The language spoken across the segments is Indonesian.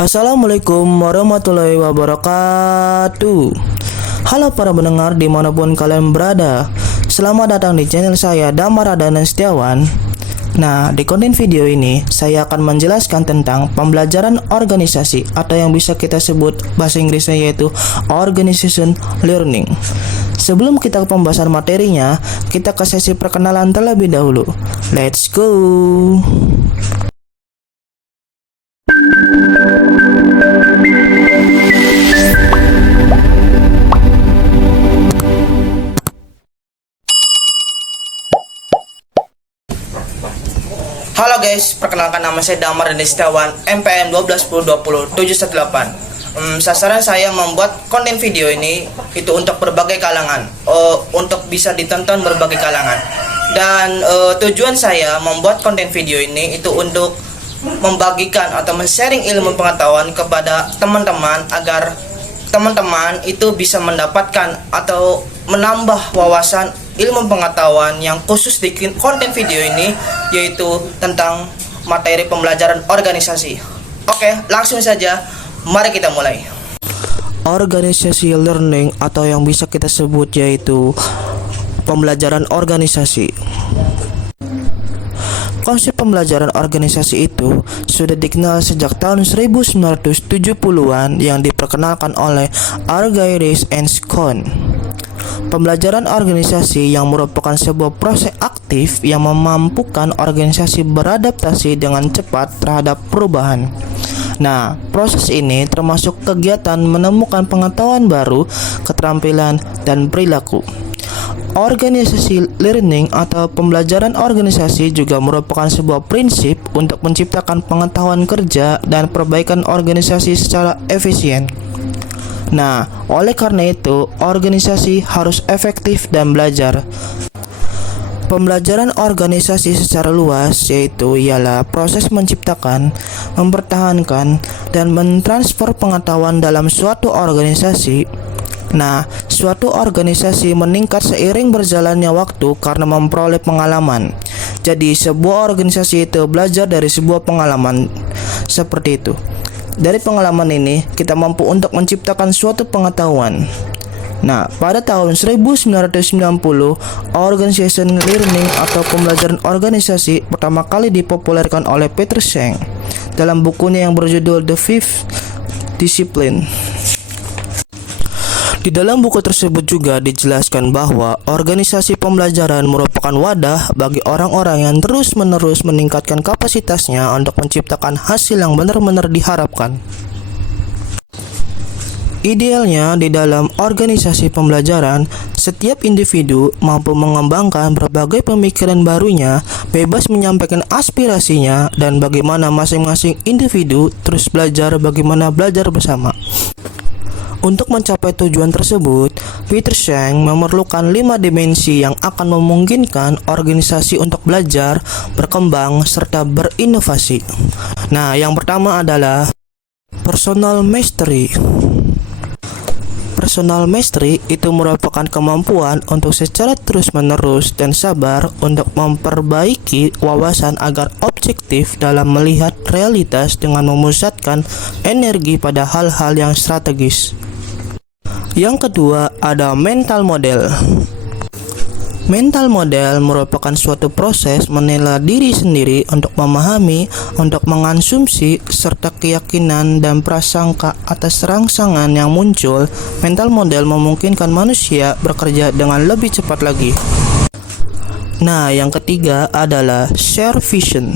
Assalamualaikum warahmatullahi wabarakatuh. Halo para pendengar dimanapun kalian berada. Selamat datang di channel saya Damar Adanan Setiawan. Nah, di konten video ini saya akan menjelaskan tentang pembelajaran organisasi atau yang bisa kita sebut bahasa Inggrisnya yaitu organization learning. Sebelum kita ke pembahasan materinya, kita ke sesi perkenalan terlebih dahulu. Let's go. Halo guys, perkenalkan nama saya Damar Adanan Setiawan, MPM 121020 Sasaran saya membuat konten video ini itu untuk berbagai kalangan, untuk bisa ditonton berbagai kalangan. Dan tujuan saya membuat konten video ini itu untuk membagikan atau men-sharing ilmu pengetahuan kepada teman-teman agar teman-teman itu bisa mendapatkan atau menambah wawasan ilmu pengetahuan yang khusus di konten video ini, yaitu tentang materi pembelajaran organisasi. Oke, langsung saja, mari kita mulai. Organisasi learning atau yang bisa kita sebut yaitu pembelajaran organisasi. Konsep pembelajaran organisasi itu sudah dikenal sejak tahun 1970-an yang diperkenalkan oleh Argyris and Scone. Pembelajaran organisasi yang merupakan sebuah proses aktif yang memampukan organisasi beradaptasi dengan cepat terhadap perubahan. Nah, proses ini termasuk kegiatan menemukan pengetahuan baru, keterampilan, dan perilaku. Organisasi learning atau pembelajaran organisasi juga merupakan sebuah prinsip untuk menciptakan pengetahuan kerja dan perbaikan organisasi secara efisien. Nah, oleh karena itu, organisasi harus efektif dan belajar. Pembelajaran organisasi secara luas yaitu ialah proses menciptakan, mempertahankan, dan mentransfer pengetahuan dalam suatu organisasi. Nah, suatu organisasi meningkat seiring berjalannya waktu karena memperoleh pengalaman. Jadi, sebuah organisasi itu belajar dari sebuah pengalaman. Seperti itu. Dari pengalaman ini, kita mampu untuk menciptakan suatu pengetahuan. Nah, pada tahun 1990, organization learning atau pembelajaran organisasi pertama kali dipopulerkan oleh Peter Schenck dalam bukunya yang berjudul The Fifth Discipline. Di dalam buku tersebut juga dijelaskan bahwa organisasi pembelajaran merupakan wadah bagi orang-orang yang terus-menerus meningkatkan kapasitasnya untuk menciptakan hasil yang benar-benar diharapkan. Idealnya, di dalam organisasi pembelajaran, setiap individu mampu mengembangkan berbagai pemikiran barunya, bebas menyampaikan aspirasinya, dan bagaimana masing-masing individu terus belajar bagaimana belajar bersama. Untuk mencapai tujuan tersebut, Peter Schenck memerlukan 5 dimensi yang akan memungkinkan organisasi untuk belajar, berkembang, serta berinovasi. Nah, yang pertama adalah personal mastery. Personal mastery itu merupakan kemampuan untuk secara terus-menerus dan sabar untuk memperbaiki wawasan agar objektif dalam melihat realitas dengan memusatkan energi pada hal-hal yang strategis. Yang kedua ada mental model. Mental model merupakan suatu proses menilai diri sendiri untuk memahami, untuk mengonsumsi, serta keyakinan dan prasangka atas rangsangan yang muncul. Mental model memungkinkan manusia bekerja dengan lebih cepat lagi. Nah, yang ketiga adalah share vision.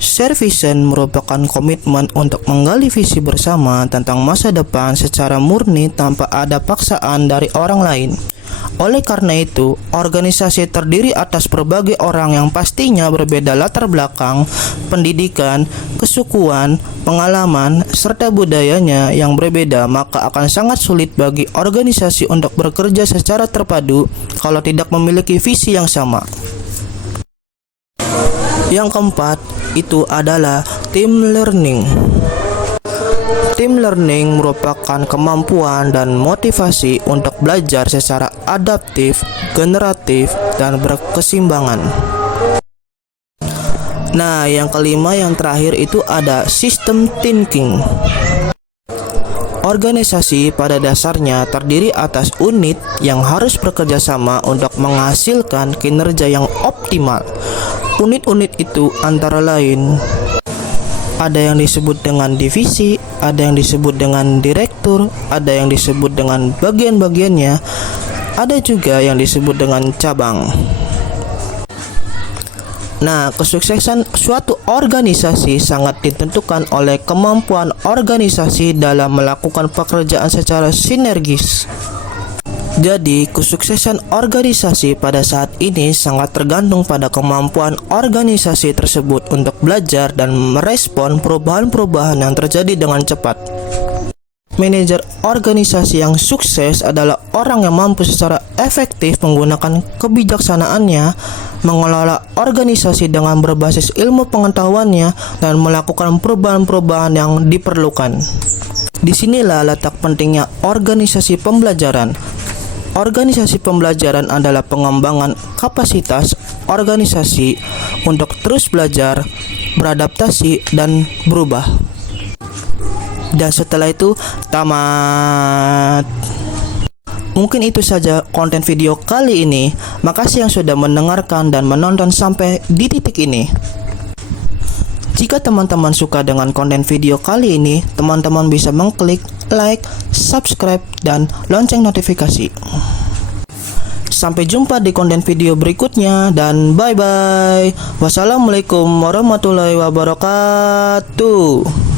Share vision merupakan komitmen untuk menggali visi bersama tentang masa depan secara murni tanpa ada paksaan dari orang lain. Oleh karena itu, organisasi terdiri atas berbagai orang yang pastinya berbeda latar belakang, pendidikan, kesukuan, pengalaman, serta budayanya yang berbeda, maka akan sangat sulit bagi organisasi untuk bekerja secara terpadu kalau tidak memiliki visi yang sama. Yang keempat itu adalah team learning. Team learning merupakan kemampuan dan motivasi untuk belajar secara adaptif, generatif, dan berkeseimbangan. Nah, yang kelima yang terakhir itu ada system thinking. Organisasi pada dasarnya terdiri atas unit yang harus bekerja sama untuk menghasilkan kinerja yang optimal. Unit-unit itu antara lain ada yang disebut dengan divisi, ada yang disebut dengan direktur, ada yang disebut dengan bagian-bagiannya, ada juga yang disebut dengan cabang. Nah, kesuksesan suatu organisasi sangat ditentukan oleh kemampuan organisasi dalam melakukan pekerjaan secara sinergis. Jadi, kesuksesan organisasi pada saat ini sangat tergantung pada kemampuan organisasi tersebut untuk belajar dan merespon perubahan-perubahan yang terjadi dengan cepat. Manajer organisasi yang sukses adalah orang yang mampu secara efektif menggunakan kebijaksanaannya, mengelola organisasi dengan berbasis ilmu pengetahuannya, dan melakukan perubahan-perubahan yang diperlukan. Disinilah letak pentingnya organisasi pembelajaran. Organisasi pembelajaran adalah pengembangan kapasitas organisasi untuk terus belajar, beradaptasi, dan berubah. Dan setelah itu tamat. Mungkin itu saja konten video kali ini. Makasih yang sudah mendengarkan dan menonton sampai di titik ini. Jika teman-teman suka dengan konten video kali ini, teman-teman bisa mengklik like, subscribe, dan lonceng notifikasi. Sampai jumpa di konten video berikutnya dan bye-bye. Wassalamualaikum warahmatullahi wabarakatuh.